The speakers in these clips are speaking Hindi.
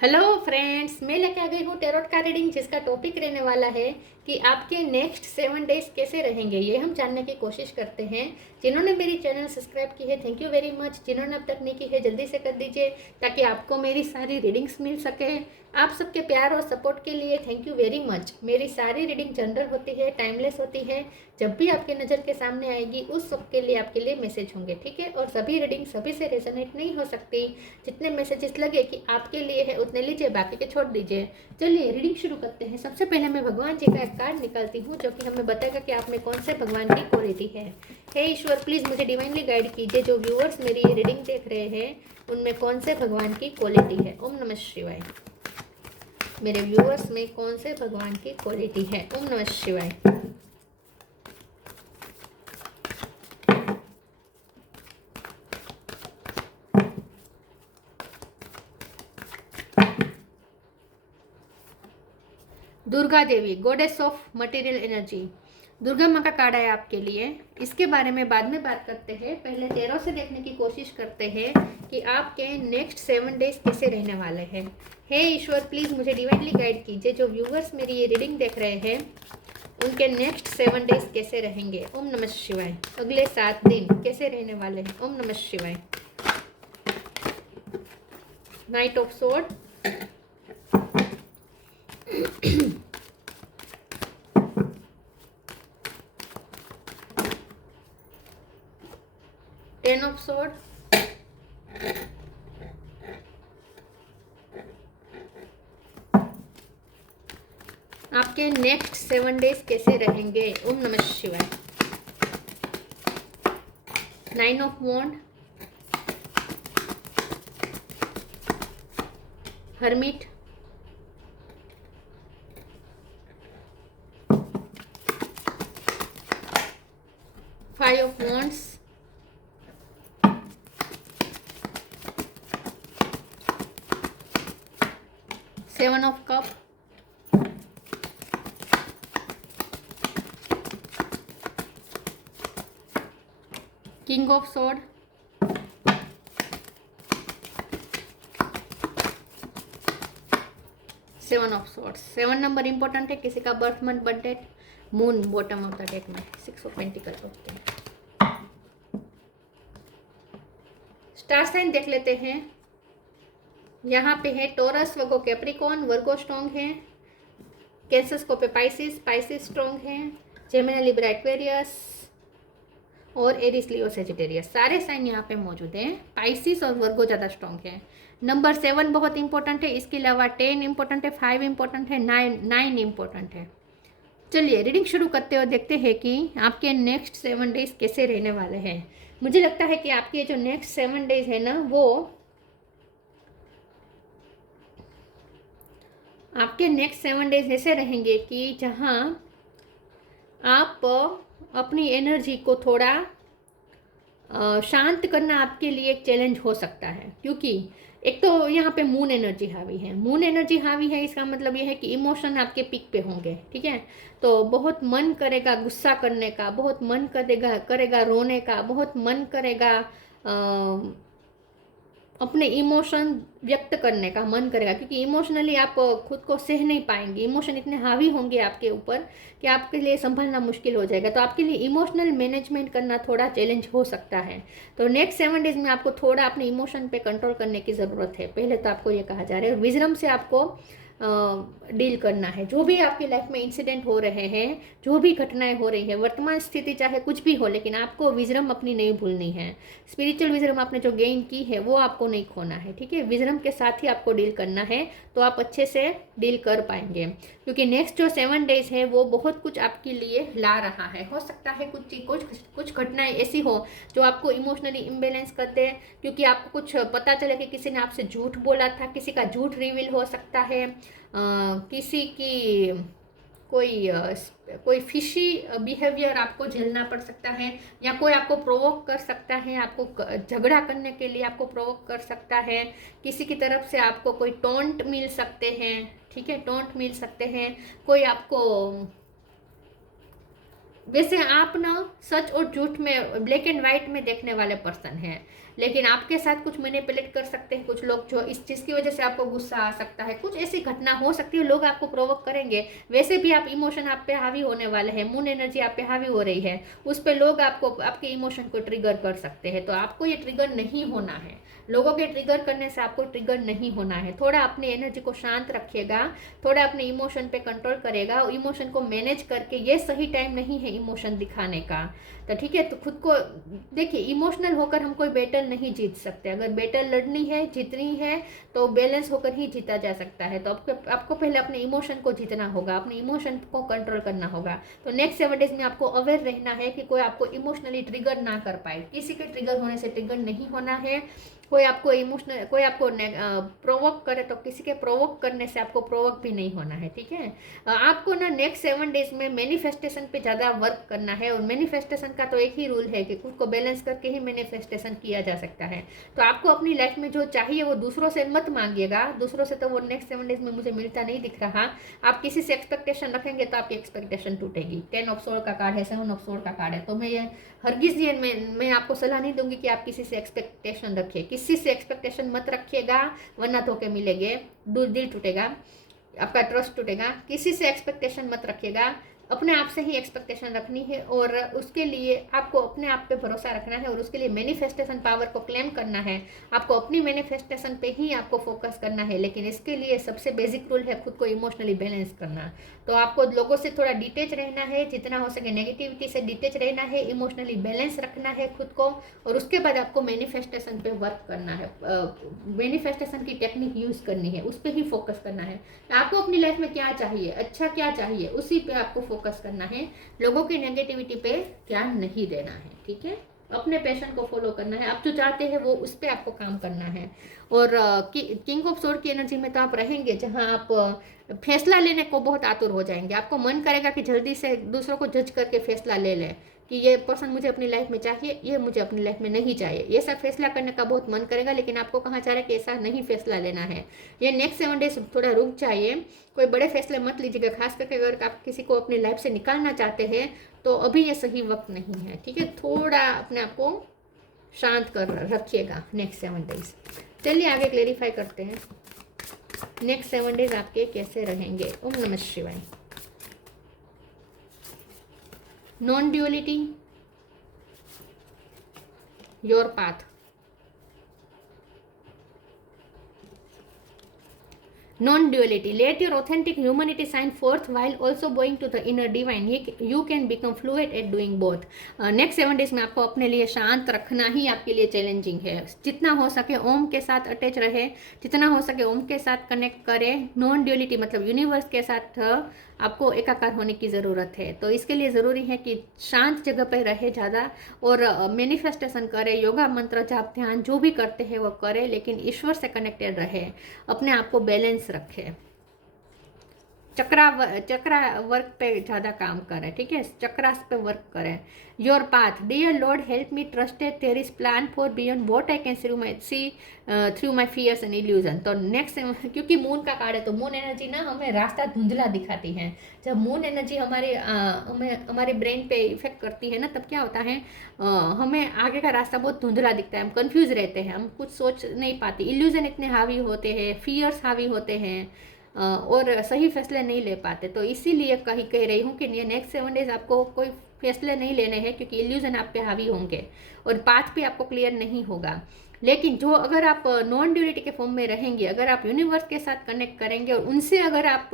हेलो फ्रेंड्स, मैं लेके आ गई हूँ टेरोट का रीडिंग, जिसका टॉपिक रहने वाला है कि आपके नेक्स्ट 7 डेज कैसे रहेंगे। ये हम जानने की कोशिश करते हैं। जिन्होंने मेरी चैनल सब्सक्राइब की है, थैंक यू वेरी मच। जिन्होंने अब तक नहीं की है, जल्दी से कर दीजिए ताकि आपको मेरी सारी रीडिंग्स मिल सके। आप सबके प्यार और सपोर्ट के लिए थैंक यू वेरी मच। मेरी सारी रीडिंग जनरल होती है, टाइमलेस होती है। जब भी आपके नज़र के सामने आएगी उस सब के लिए आपके लिए मैसेज होंगे, ठीक है। और सभी रीडिंग सभी से रेजोनेट नहीं हो सकती। जितने मैसेजेस लगे कि आपके लिए है उतने लीजिए, बाकी के छोड़ दीजिए। चलिए रीडिंग शुरू करते हैं। सबसे पहले मैं भगवान जी का एक कार्ड निकालती हूँ जो कि हमें बताएगा कि आप में कौन से भगवान की क्वालिटी है। हे ईश्वर, प्लीज़ मुझे डिवाइनली गाइड कीजिए। जो व्यूअर्स मेरी ये रीडिंग देख रहे हैं उनमें कौन से भगवान की क्वालिटी है। ओम नमः शिवाय। मेरे व्यूअर्स में कौन से भगवान की क्वालिटी है। ओम नमः शिवाय। Durga Devi, goddess of material energy. Durga माँ का कार्ड है आपके लिए। इसके बारे में बाद में बात करते हैं। पहले टेरो से देखने की कोशिश करते हैं कि आपके नेक्स्ट 7 डेज कैसे रहने वाले हैं। हे ईश्वर, प्लीज़ मुझे डिवाइनली गाइड कीजिए। जो व्यूवर्स मेरी ये रीडिंग देख रहे हैं उनके नेक्स्ट 7 डेज कैसे रहेंगे। ओम नमः शिवाय। अगले 7 दिन कैसे रहने वाले हैं। ओम नमः शिवाय। Knight of sword, 10 of sword, आपके नेक्स्ट 7 डेज कैसे रहेंगे। ओम नमः शिवाय। 9 of wand, hermit, 5 of wands, 7 of cup, 'king of sword, 7 of swords. 7 number important है। किसी का birth month, birth date, moon bottom of the deck में, 6 of pentacle. Okay, star sign देख लेते हैं। यहाँ पे है Taurus, Virgo Capricorn, Virgo strong है। कैंसर स्कोप पे पाइसिस, पाइसिस स्ट्रॉन्ग है। जेमिनी, लिब्रा, एक्वेरियस और एरिस, लियो, सेजिटेरियस, सारे साइन यहाँ पे मौजूद हैं। पाइसिस और वर्गो ज़्यादा स्ट्रॉन्ग है। नंबर 7 बहुत इंपॉर्टेंट है। इसके अलावा 10 इंपॉर्टेंट है, 5 इंपॉर्टेंट है, 9 इंपॉर्टेंट है। चलिए रीडिंग शुरू करते हुए देखते हैं कि आपके नेक्स्ट 7 डेज कैसे रहने वाले हैं। मुझे लगता है कि आपके जो नेक्स्ट 7 डेज है ना, वो आपके नेक्स्ट 7 डेज ऐसे रहेंगे कि जहाँ आप अपनी एनर्जी को थोड़ा शांत करना आपके लिए एक चैलेंज हो सकता है। क्योंकि एक तो यहाँ पे मून एनर्जी हावी है। मून एनर्जी हावी है, इसका मतलब ये है कि इमोशन आपके पीक पे होंगे, ठीक है। तो बहुत मन करेगा गुस्सा करने का, बहुत मन करेगा रोने का, बहुत मन करेगा अपने इमोशन व्यक्त करने का मन करेगा। क्योंकि इमोशनली आप खुद को सह नहीं पाएंगे। इमोशन इतने हावी होंगे आपके ऊपर कि आपके लिए संभलना मुश्किल हो जाएगा। तो आपके लिए इमोशनल मैनेजमेंट करना थोड़ा चैलेंज हो सकता है। तो नेक्स्ट 7 डेज में आपको थोड़ा अपने इमोशन पे कंट्रोल करने की ज़रूरत है। पहले तो आपको ये कहा जा रहा है। विजडम से आपको डील करना है। जो भी आपकी लाइफ में इंसिडेंट हो रहे हैं, जो भी घटनाएं हो रही है, वर्तमान स्थिति चाहे कुछ भी हो, लेकिन आपको विजडम अपनी नहीं भूलनी है। स्पिरिचुअल विजडम आपने जो गेन की है वो आपको नहीं खोना है, ठीक है। विजडम के साथ ही आपको डील करना है, तो आप अच्छे से डील कर पाएंगे। क्योंकि नेक्स्ट जो 7 डेज है वो बहुत कुछ आपके लिए ला रहा है। हो सकता है कुछ घटनाएं ऐसी हो जो आपको इमोशनली इम्बेलेंस कर दे। क्योंकि आपको कुछ पता चले कि किसी ने आपसे झूठ बोला था, किसी का झूठ रिवील हो सकता है, किसी की कोई फिशी बिहेवियर आपको झेलना पड़ सकता है, या कोई आपको प्रोवोक कर सकता है, आपको झगड़ा करने के लिए आपको प्रोवोक कर सकता है। किसी की तरफ से आपको कोई टोंट मिल सकते हैं, ठीक है, टोंट मिल सकते हैं। कोई आपको, वैसे आप ना सच और झूठ में, ब्लैक एंड वाइट में देखने वाले पर्सन हैं। लेकिन आपके साथ कुछ मैनिपुलेट कर सकते हैं कुछ लोग, जो इस चीज़ की वजह से आपको गुस्सा आ सकता है, कुछ ऐसी घटना हो सकती है, लोग आपको प्रोवोक करेंगे। वैसे भी आप इमोशन आप पे हावी होने वाले हैं, मून एनर्जी आप पे हावी हो रही है, उस पर लोग आपको आपके इमोशन को ट्रिगर कर सकते हैं। तो आपको ये ट्रिगर नहीं होना है, लोगों के ट्रिगर करने से आपको ट्रिगर नहीं होना है। थोड़ा अपनी एनर्जी को शांत रखिएगा, थोड़ा अपने इमोशन पे कंट्रोल करेगा, इमोशन को मैनेज करके, ये सही टाइम नहीं है इमोशन दिखाने का। तो ठीक है, तो खुद को देखिए, इमोशनल होकर हम कोई बैटल नहीं जीत सकते। अगर बैटल लड़नी है, जीतनी है, तो बैलेंस होकर ही जीता जा सकता है। तो आपको पहले अपने इमोशन को जीतना होगा, अपने इमोशन को कंट्रोल करना होगा। तो नेक्स्ट 7 डेज में आपको अवेयर रहना है कि कोई आपको इमोशनली ट्रिगर ना कर पाए। किसी के ट्रिगर होने से ट्रिगर नहीं होना है। कोई आपको इमोशनल, कोई आपको प्रोवोक करे तो किसी के प्रोवोक करने से आपको प्रोवोक भी नहीं होना है। ठीक है, आपको ना नेक्स्ट 7 डेज में मैनिफेस्टेशन पे ज़्यादा वर्क करना है। और मैनिफेस्टेशन का तो एक ही रूल है कि खुद को बैलेंस करके ही मैनिफेस्टेशन किया जा सकता है। तो आपको अपनी लाइफ में जो चाहिए वो दूसरों से मत मांगिएगा, दूसरों से तो वो नेक्स्ट 7 डेज में मुझे मिलता नहीं दिख रहा। आप किसी से एक्सपेक्टेशन रखेंगे तो आपकी एक्सपेक्टेशन टूटेगी। 10 ऑफ सोर्ड का कार्ड है, 7 ऑफ सोर्ड का कार्ड है। तो मैं ये हरगिज़ ये मैं आपको सलाह नहीं दूंगी कि आप किसी से एक्सपेक्टेशन रखिए। किसी से एक्सपेक्टेशन मत रखिएगा, वरना धोखे मिलेंगे, दिल टूटेगा, आपका ट्रस्ट टूटेगा। किसी से एक्सपेक्टेशन मत रखिएगा, अपने आप से ही एक्सपेक्टेशन रखनी है। और उसके लिए आपको अपने आप पे भरोसा रखना है, और उसके लिए मैनिफेस्टेशन पावर को क्लेम करना है। आपको अपनी मैनिफेस्टेशन पे ही आपको फोकस करना है। लेकिन इसके लिए सबसे बेसिक रूल है खुद को इमोशनली बैलेंस करना। तो आपको लोगों से थोड़ा डिटेच रहना है, जितना हो सके नेगेटिविटी से डिटेच रहना है, इमोशनली बैलेंस रखना है खुद को। और उसके बाद आपको मैनिफेस्टेशन पे वर्क करना है, मैनिफेस्टेशन की टेक्निक यूज़ करनी है, उस पर ही फोकस करना है। आपको अपनी लाइफ में क्या चाहिए, अच्छा क्या चाहिए, उसी पे आपको फोकस करना है। लोगों की नेगेटिविटी पे ध्यान नहीं देना है। ठीक है, अपने पैशन को फॉलो करना है। आप जो चाहते हैं वो उस पर आपको काम करना है। और किंग ऑफ सोर्ड की एनर्जी में तो आप रहेंगे जहां आप फैसला लेने को बहुत आतुर हो जाएंगे। आपको मन करेगा कि जल्दी से दूसरों को जज करके फैसला ले लें कि ये पर्सन मुझे अपनी लाइफ में चाहिए, ये मुझे अपनी लाइफ में नहीं चाहिए। ये सब फैसला करने का बहुत मन करेगा, लेकिन आपको कहाँ चाह रहा है कि ऐसा नहीं फैसला लेना है। ये नेक्स्ट 7 डेज थोड़ा रुक जाइए, कोई बड़े फैसले मत लीजिएगा। खास करके अगर आप किसी को अपनी लाइफ से निकालना चाहते हैं तो अभी ये सही वक्त नहीं है। ठीक है, थोड़ा अपने आप को शांत कर रखिएगा नेक्स्ट 7 डेज। चलिए आगे क्लेरिफाई करते हैं, नेक्स्ट 7 डेज आपके कैसे रहेंगे। ओम नमः शिवाय। Non duality, your path. Non-duality. Let your authentic humanity shine forth while also going to the inner divine. You can become fluid at doing both. Next 7 days में आपको अपने लिए शांत रखना ही आपके लिए चैलेंजिंग है। जितना हो सके ओम के साथ अटैच रहे, जितना हो सके ओम के साथ कनेक्ट करें। नॉन ड्यूअलिटी मतलब यूनिवर्स के साथ आपको एकाकार होने की ज़रूरत है। तो इसके लिए ज़रूरी है कि शांत जगह पर रहे ज़्यादा, और मैनिफेस्टेशन करें, योगा मंत्र जाप ध्यान जो भी करते हैं वो करें, लेकिन ईश्वर से कनेक्टेड रहे, अपने आप को बैलेंस रखे। चक्रा वर्क पे ज़्यादा काम करें। ठीक है, चक्रास पे वर्क करें। Your path. Dear lord help me trusted there is plan for beyond what I can see through my fears and illusion. तो नेक्स्ट, क्योंकि मून का कार्ड है तो मून एनर्जी ना हमें रास्ता धुंधला दिखाती है। जब मून एनर्जी हमारे ब्रेन पे इफेक्ट करती है ना, तब क्या होता है, हमें आगे का रास्ता बहुत धुंधला दिखता है, हम कंफ्यूज रहते हैं, हम कुछ सोच नहीं पाते, इल्यूजन इतने हावी होते हैं, फियर्स हावी होते हैं, और सही फैसले नहीं ले पाते। तो इसीलिए कह रही हूँ कि ये नेक्स्ट 7 डेज आपको कोई फैसले नहीं लेने हैं, क्योंकि इल्यूजन आप पे हावी होंगे और पाथ भी आपको क्लियर नहीं होगा। लेकिन जो अगर आप नॉन ड्यूअलिटी के फॉर्म में रहेंगे, अगर आप यूनिवर्स के साथ कनेक्ट करेंगे और उनसे अगर आप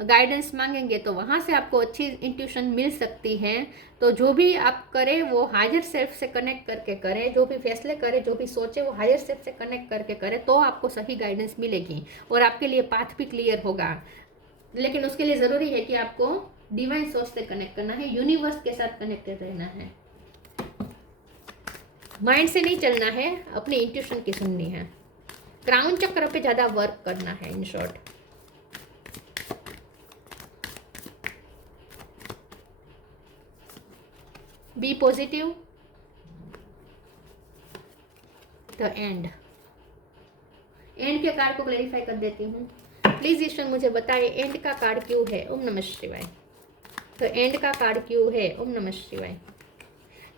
गाइडेंस मांगेंगे, तो वहाँ से आपको अच्छी इंट्यूशन मिल सकती है। तो जो भी आप करें वो हायर सेल्फ से कनेक्ट करके करें, जो भी फैसले करें, जो भी सोचे वो हायर सेल्फ से कनेक्ट करके करें, तो आपको सही गाइडेंस मिलेगी और आपके लिए पाथ भी क्लियर होगा। लेकिन उसके लिए ज़रूरी है कि आपको डिवाइन सोर्स से कनेक्ट करना है, यूनिवर्स के साथ कनेक्टेड रहना है, माइंड से नहीं चलना है, अपनी इंट्यूशन की सुननी है। क्राउन चक्र पे ज़्यादा वर्क करना है। In short, be positive. The end के कार्ड को क्लैरिफाई कर देती हूँ। प्लीज ईश्वर मुझे बताइए एंड का कार्ड क्यों है। ओम नमः शिवाय। तो एंड का कार्ड क्यों है। ओम नमः शिवाय।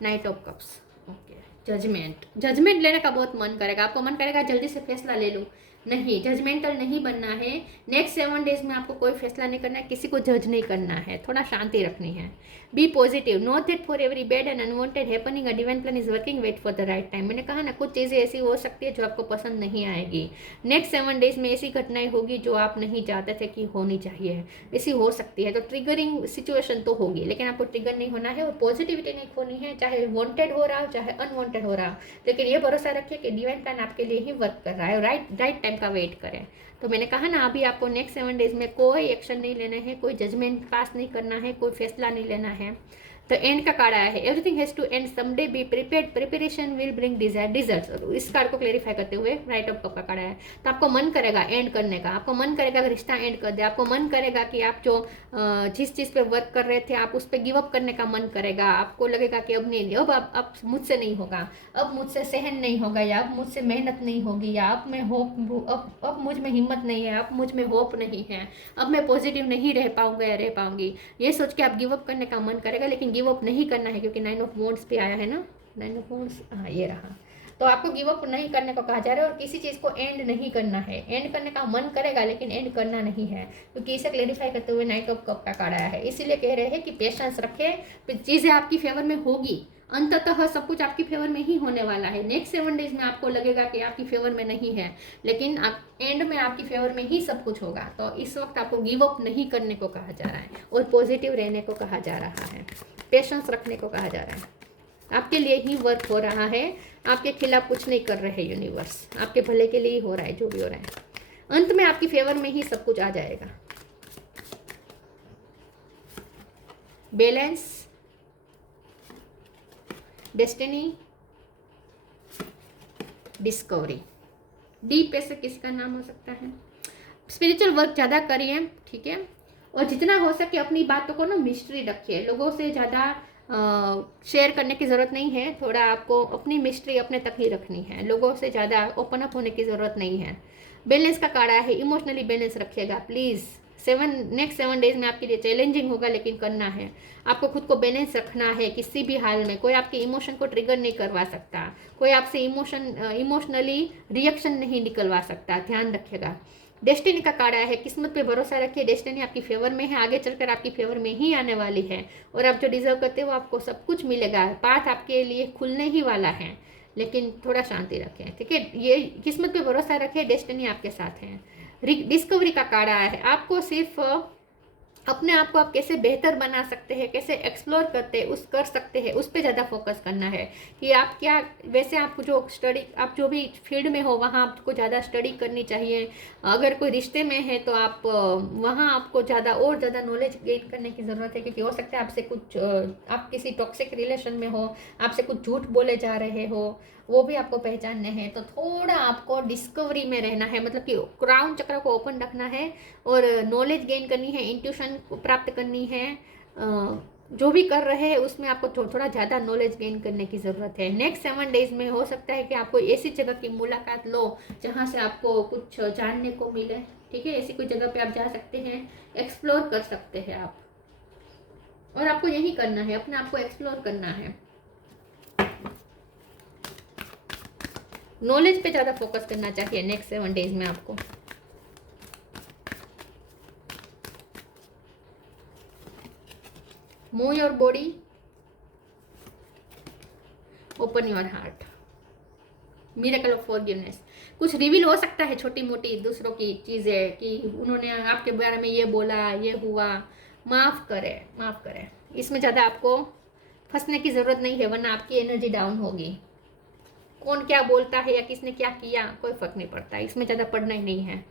Knight of cups. Okay, judgement लेने का बहुत मन करेगा, आपको मन करेगा जल्दी से फैसला ले लूँ, नहीं, जजमेंटल नहीं बनना है। नेक्स्ट 7 डेज में आपको कोई फैसला नहीं करना है, किसी को जज नहीं करना है, थोड़ा शांति रखनी है। Be positive, note that for every bad and unwanted happening a divine plan is working, wait for the right time. मैंने कहा ना, कुछ चीज़ें ऐसी हो सकती है जो आपको पसंद नहीं आएगी। नेक्स्ट 7 डेज में ऐसी घटनाएं होगी जो आप नहीं चाहते थे कि होनी चाहिए, ऐसी हो सकती है। तो ट्रिगरिंग सिचुएशन तो होगी, लेकिन आपको ट्रिगर नहीं होना है और पॉजिटिविटी नहीं खोनी है, चाहे वांटेड हो रहा हो चाहे अनवांटेड हो रहा हो। लेकिन ये भरोसा रखिए कि डिवाइन प्लान आपके लिए ही वर्क कर रहा है, राइट टाइम का वेट करें। तो मैंने कहा ना, अभी आपको नेक्स्ट 7 डेज में कोई एक्शन नहीं लेना है, कोई जजमेंट पास नहीं करना है, कोई फैसला नहीं लेना है। तो एंड का कार्ड आया है, everything has to end someday, be prepared, preparation will bring desire results. इस कार्ड को क्लेरिफाई करते हुए राइट ऑफ कप का कार्ड आया है। तो आपको मन करेगा एंड करने का, आपको मन करेगा रिश्ता एंड कर दे, आपको मन करेगा कि आप जो जिस चीज़ पे वर्क कर रहे थे आप उस पर गिव अप करने का मन करेगा। आपको लगेगा कि अब नहीं, अब मुझसे नहीं होगा, अब मुझसे सहन नहीं होगा, या अब मुझसे मेहनत नहीं होगी, या अब मैं होप अब मुझ में हिम्मत नहीं है, अब मुझ में होप नहीं है, अब मैं पॉजिटिव नहीं रह पाऊंगा या रह पाऊंगी। ये सोच के आप गिव अप करने का मन करेगा, लेकिन गिव अप नहीं करना है, क्योंकि 9 ऑफ वॉन्ड्स पे आया है ना, 9 ऑफ वॉन्ड्स, हाँ ये रहा। तो आपको गिव अप नहीं करने को कहा जा रहा है, और किसी चीज़ को एंड नहीं करना है। एंड करने का मन करेगा लेकिन एंड करना नहीं है, क्योंकि इसे क्लेरिफाई करते हुए नाइट ऑफ कप का कार्ड आया है। इसीलिए कह रहे हैं कि पेशेंस रखें, चीज़ें आपकी फेवर में होगी, अंततः सब कुछ आपकी फेवर में ही होने वाला है। नेक्स्ट 7 डेज में आपको लगेगा कि आपकी फेवर में नहीं है, लेकिन आप एंड में आपकी फेवर में ही सब कुछ होगा। तो इस वक्त आपको गिव अप नहीं करने को कहा जा रहा है, और पॉजिटिव रहने को कहा जा रहा है, पेशेंस रखने को कहा जा रहा है। आपके लिए ही वर्क हो रहा है, आपके खिलाफ कुछ नहीं कर रहे हैं यूनिवर्स, आपके भले के लिए ही हो रहा है जो भी हो रहा है। अंत में आपकी फेवर में ही सब कुछ आ जाएगा। बैलेंस, डेस्टिनी, डिस्कवरी, डीप ऐसे किसका नाम हो सकता है। स्पिरिचुअल वर्क ज़्यादा करिए, ठीक है, और जितना हो सके अपनी बातों को ना मिस्ट्री रखिए, लोगों से ज़्यादा शेयर करने की ज़रूरत नहीं है। थोड़ा आपको अपनी मिस्ट्री अपने तक ही रखनी है, लोगों से ज़्यादा ओपन अप होने की ज़रूरत नहीं है। बैलेंस का कार्ड है, इमोशनली बैलेंस रखिएगा प्लीज़। नेक्स्ट 7 डेज में आपके लिए चैलेंजिंग होगा, लेकिन करना है, आपको खुद को बैलेंस रखना है किसी भी हाल में। कोई आपके इमोशन को ट्रिगर नहीं करवा सकता, कोई आपसे इमोशनली रिएक्शन नहीं निकलवा सकता, ध्यान रखिएगा। डेस्टिनी का कार्ड आया है, किस्मत पे भरोसा रखिए, डेस्टिनी आपकी फेवर में है, आगे चलकर आपकी फेवर में ही आने वाली है, और आप जो डिजर्व करते हो आपको सब कुछ मिलेगा। पाथ आपके लिए खुलने ही वाला है, लेकिन थोड़ा शांति रखें, ठीक है। ये किस्मत पे भरोसा रखें, डेस्टिनी आपके साथ है। डिस्कवरी का कार्ड आया है, आपको सिर्फ अपने आप को आप कैसे बेहतर बना सकते हैं, कैसे एक्सप्लोर कर सकते हैं, उस पर ज़्यादा फोकस करना है कि आप क्या, वैसे आपको जो स्टडी, आप जो भी फील्ड में हो वहाँ आपको ज़्यादा स्टडी करनी चाहिए। अगर कोई रिश्ते में है तो आप वहाँ आपको ज़्यादा और ज़्यादा नॉलेज गेन करने की ज़रूरत है, क्योंकि हो सकता है आपसे कुछ आप किसी टॉक्सिक रिलेशन में हो, आपसे कुछ झूठ बोले जा रहे हो, वो भी आपको पहचानने हैं। तो थोड़ा आपको डिस्कवरी में रहना है, मतलब कि क्राउन चक्र को ओपन रखना है और नॉलेज गेन करनी है, इंट्यूशन प्राप्त करनी है। जो भी कर रहे हैं उसमें आपको थोड़ा ज़्यादा नॉलेज गेन करने की ज़रूरत है। नेक्स्ट 7 डेज में हो सकता है कि आपको ऐसी जगह की मुलाकात लो जहाँ से आपको कुछ जानने को मिले, ठीक है। ऐसी कोई जगह पे आप जा सकते हैं, एक्सप्लोर कर सकते हैं आप, और आपको यही करना है, अपने आप को एक्सप्लोर करना है। नॉलेज पे ज़्यादा फोकस करना चाहिए नेक्स्ट 7 डेज में आपको। Move your body, open your heart, miracle of forgiveness. कुछ रिवील हो सकता है, छोटी मोटी दूसरों की चीज़ें, कि उन्होंने आपके बारे में ये बोला, ये हुआ, माफ़ करें। इसमें ज़्यादा आपको फंसने की ज़रूरत नहीं है, वरना आपकी एनर्जी डाउन होगी। कौन क्या बोलता है या किसने क्या किया कोई फर्क नहीं पड़ता, इसमें ज़्यादा पढ़ना ही नहीं है।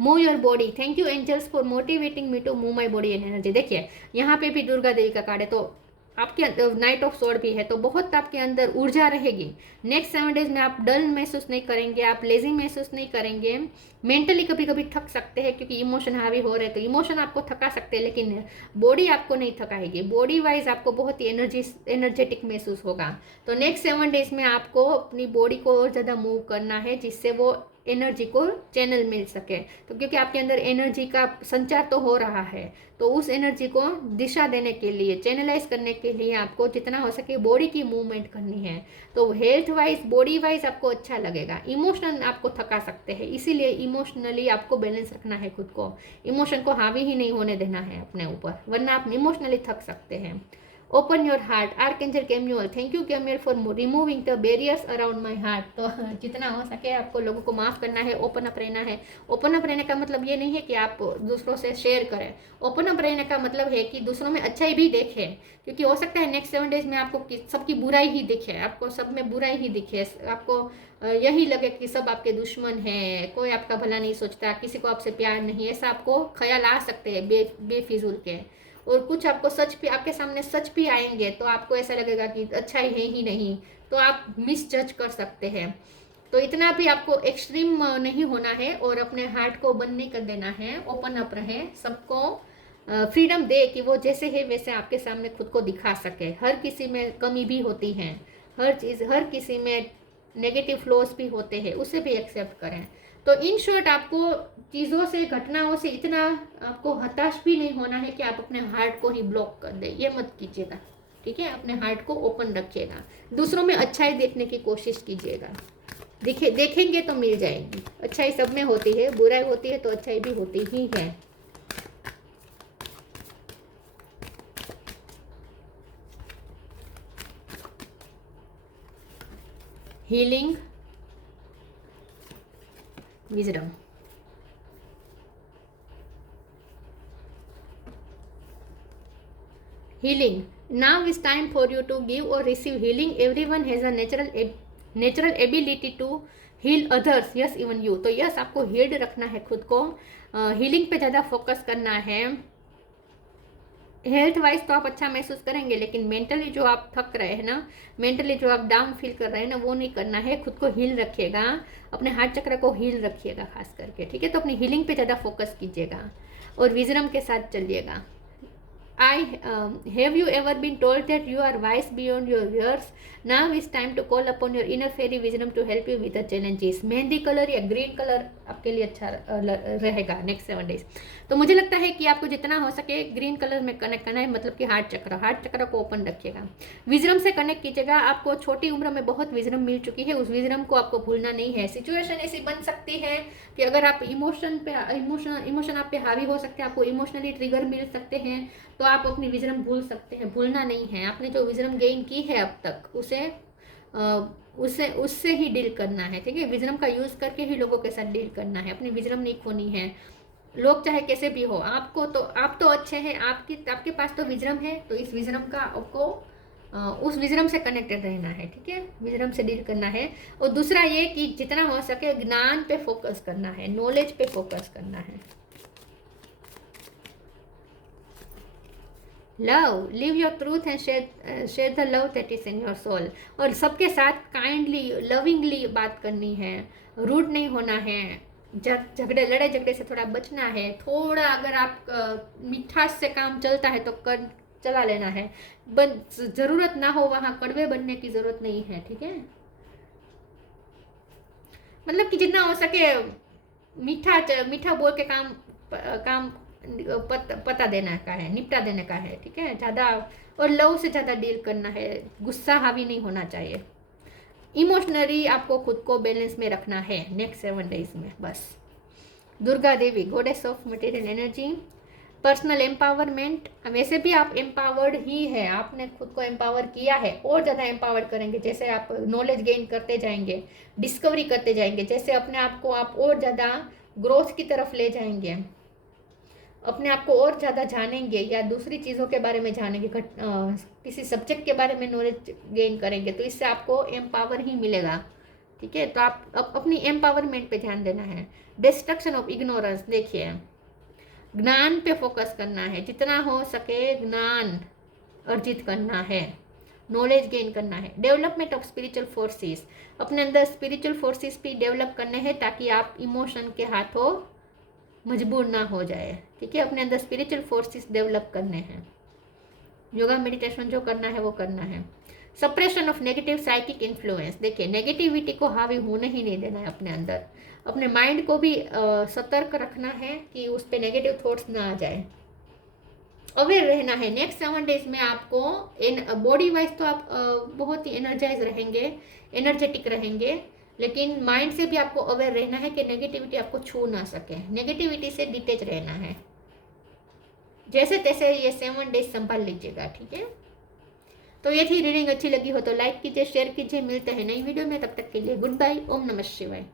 Move your body, thank you angels for motivating me to move my body and energy. देखिए यहाँ पे भी दुर्गा देवी का कार्ड है, तो आपके नाइट ऑफ स्वॉर्ड भी है, तो बहुत आपके अंदर ऊर्जा रहेगी। नेक्स्ट 7 डेज में आप डल महसूस नहीं करेंगे, आप लेजी महसूस नहीं करेंगे। मेंटली कभी कभी थक सकते हैं, क्योंकि इमोशन हावी हो रहे हैं, तो इमोशन आपको थका सकते हैं, लेकिन बॉडी आपको नहीं थकाएगी। बॉडी वाइज आपको बहुत ही एनर्जेटिक महसूस होगा। तो नेक्स्ट 7 डेज में आपको अपनी बॉडी को और ज़्यादा मूव करना है, जिससे वो एनर्जी को चैनल मिल सके। तो क्योंकि आपके अंदर एनर्जी का संचार तो हो रहा है, तो उस एनर्जी को दिशा देने के लिए, चैनलाइज करने के लिए आपको जितना हो सके बॉडी की मूवमेंट करनी है। तो हेल्थ वाइज, बॉडी वाइज आपको अच्छा लगेगा। इमोशन आपको थका सकते हैं, इसीलिए इमोशनली आपको बैलेंस रखना है खुद को। इमोशन को हावी ही नहीं होने देना है अपने ऊपर, वरना आप इमोशनली थक सकते हैं। Open your heart, archangel Chamuel, thank you Chamuel for removing the barriers around my heart. तो जितना हो सके आपको लोगों को माफ़ करना है, ओपन अप रहना है। ओपन अप रहने का मतलब ये नहीं है कि आप दूसरों से शेयर करें। ओपन अप रहने का मतलब है कि दूसरों में अच्छाई भी देखें, क्योंकि हो सकता है नेक्स्ट 7 डेज में आपको सबकी बुराई ही दिखे, आपको सब में बुराई ही दिखे, आपको यही लगे कि सब आपके दुश्मन हैं, कोई आपका भला नहीं सोचता, किसी को आपसे प्यार नहीं, ऐसा आपको ख्याल आ सकते हैं बेफिजूल के। और कुछ आपको सच भी, आपके सामने सच भी आएंगे तो आपको ऐसा लगेगा कि अच्छा है ही नहीं, तो आप मिस जज कर सकते हैं। तो इतना भी आपको एक्सट्रीम नहीं होना है और अपने हार्ट को बंद नहीं कर देना है, ओपन अप रहे, सबको फ्रीडम दे कि वो जैसे है वैसे आपके सामने खुद को दिखा सके। हर किसी में कमी भी होती है, हर चीज़, हर किसी में नेगेटिव फ्लोज भी होते हैं, उसे भी एक्सेप्ट करें। तो इन शॉर्ट आपको चीज़ों से, घटनाओं से इतना आपको हताश भी नहीं होना है कि आप अपने हार्ट को ही ब्लॉक कर दें, ये मत कीजिएगा, ठीक है। अपने हार्ट को ओपन रखिएगा, दूसरों में अच्छाई देखने की कोशिश कीजिएगा। देखेंगे तो मिल जाएगी, अच्छाई सब में होती है, बुराई होती है तो अच्छाई भी होती ही है। Healing wisdom, healing, now is time for you to give or receive healing. Everyone has a natural ability to heal others, yes even you. तो यस, आपको हील्ड रखना है खुद को, हीलिंग पे ज़्यादा फोकस करना है। हेल्थ वाइज तो आप अच्छा महसूस करेंगे, लेकिन मेंटली जो आप थक रहे हैं ना, मेंटली जो आप डाउन फील कर रहे हैं ना, वो नहीं करना है। खुद को हील रखिएगा, अपने हार्ट चक्र को हील रखिएगा खास करके, ठीक है। तो अपनी हीलिंग पे ज़्यादा फोकस कीजिएगा और विजडम के साथ चलिएगा। Have you ever been told that you are wise beyond your years? Now is time to call upon your inner fairy wisdom to help you with the challenges. Mehndi colour या ग्रीन कलर आपके लिए अच्छा रहेगा नेक्स्ट 7 डेज। तो मुझे लगता है कि आपको जितना हो सके ग्रीन कलर में कनेक्ट करना है, मतलब कि हार्ट चक्र को ओपन रखिएगा, विजडम से कनेक्ट कीजिएगा। आपको छोटी उम्र में बहुत विजडम मिल चुकी है, उस विजडम को आपको भूलना नहीं है। सिचुएशन ऐसी बन सकती है कि अगर आप इमोशन आप पे हावी हो सकते हैं, आपको इमोशनली ट्रिगर मिल सकते हैं, तो आप अपनी विजडम भूल सकते हैं। भूलना नहीं है, आपने जो विजडम गेन की है अब तक, उससे ही डील करना है, ठीक है। विजडम का यूज़ करके ही लोगों के साथ डील करना है, अपनी विजडम नहीं खोनी है। लोग चाहे कैसे भी हो, आपको तो, आप तो अच्छे हैं, आपके पास तो विजडम है, तो इस विजडम का आपको उस विजडम से कनेक्टेड रहना है, ठीक है। विजडम से डील करना है। और दूसरा ये कि जितना हो सके ज्ञान पे फोकस करना है, नॉलेज पे फोकस करना है। Love, live your truth and share the love that is in your soul. और सबके साथ काइंडली, लविंगली बात करनी है, रूड नहीं होना है, लड़ाई झगड़े से थोड़ा बचना है। थोड़ा अगर आप मिठास से काम चलता है तो चला लेना है, ज़रूरत ना हो वहाँ कड़वे बनने की ज़रूरत नहीं है, ठीक है। मतलब कि जितना हो सके मीठा बोल के काम पता देने का है, निपटा देने का है, ठीक है। ज़्यादा और लव से ज़्यादा डील करना है, गुस्सा हावी नहीं होना चाहिए। इमोशनली आपको खुद को बैलेंस में रखना है नेक्स्ट 7 डेज में बस। Durga Devi, goddess of material energy, personal empowerment. वैसे भी आप एम्पावर्ड ही है, आपने खुद को एम्पावर किया है, और ज़्यादा एम्पावर्ड करेंगे जैसे आप नॉलेज गेन करते जाएंगे, डिस्कवरी करते जाएंगे, जैसे अपने आप को आप और ज़्यादा ग्रोथ की तरफ ले जाएंगे, अपने आप को और ज़्यादा जानेंगे या दूसरी चीज़ों के बारे में जानेंगे, किसी सब्जेक्ट के बारे में नॉलेज गेन करेंगे, तो इससे आपको एम्पावर ही मिलेगा, ठीक है। तो आप अपनी एम्पावरमेंट पे ध्यान देना है। डिस्ट्रक्शन ऑफ इग्नोरेंस, देखिए ज्ञान पे फोकस करना है, जितना हो सके ज्ञान अर्जित करना है, नॉलेज गेन करना है। डेवलपमेंट ऑफ स्पिरिचुअल फोर्सेस, अपने अंदर स्पिरिचुअल फोर्सेस भी डेवलप करने हैं ताकि आप इमोशन के हाथों मजबूर ना हो जाए, ठीक है। अपने अंदर स्पिरिचुअल फोर्सेस डेवलप करने हैं, योगा मेडिटेशन जो करना है वो करना है। Suppression of negative psychic influence, देखिए नेगेटिविटी को हावी होने ही नहीं देना है अपने अंदर, अपने माइंड को भी सतर्क रखना है कि उस पर नेगेटिव थॉट्स ना आ जाए, अवेयर रहना है। नेक्स्ट 7 डेज में आपको बॉडी वाइज तो आप बहुत ही एनर्जाइज रहेंगे, एनर्जेटिक रहेंगे, लेकिन माइंड से भी आपको अवेयर रहना है कि नेगेटिविटी आपको छू ना सके, नेगेटिविटी से डिटेच रहना है। जैसे तैसे ये 7 डेज संभाल लीजिएगा, ठीक है। तो ये थी रीडिंग, अच्छी लगी हो तो लाइक कीजिए, शेयर कीजिए, मिलते हैं नई वीडियो में, तब तक के लिए गुड बाय, ओम नमः शिवाय।